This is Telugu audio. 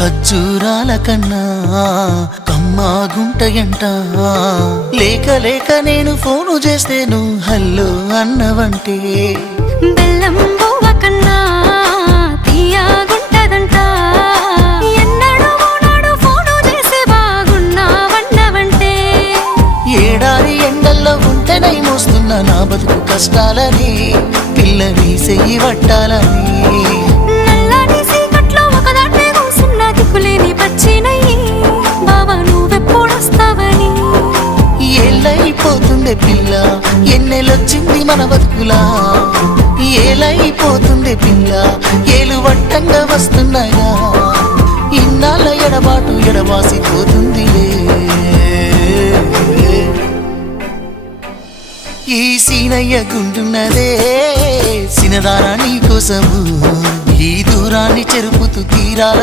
ఖర్జూరాల కన్నా కమ్మాగుంటయంట. లేక లేక నేను ఫోను చేస్తే నువ్వు హల్లో అన్నవంటే బెల్లం బువ్వ కన్నా తీయగుంటదంట. ఎన్నడూ నాడు ఫోను చేసి బాగున్నావన్నవంటే ఏడాది ఎండల్లో ఉంటేనై మోస్తున్నా నా బతుకు కష్టాలని పిల్లని చెయ్యి పట్టాలని. నల్లని సీకట్లో ఒకదాన్నే కూసున్న దిక్కులేని పచ్చినయ్యి బావా నువ్వెప్పుడొస్తావని. ఏళ్ళైపోతుండే పిల్ల ఎన్నెలొచ్చింది మన బతుకులా. ఏలైపోతుండే పిల్ల ఏలు వట్టంగా వస్తున్నాయా. ఇన్నాళ్ళ ఎడబాటు ఎడవాసిపోతుందిలే. ఈ సీనయ్య గుంటున్నదే సినదారా నీ కోసము. ఈ దూరాన్ని చెరుపుతూ తీరాల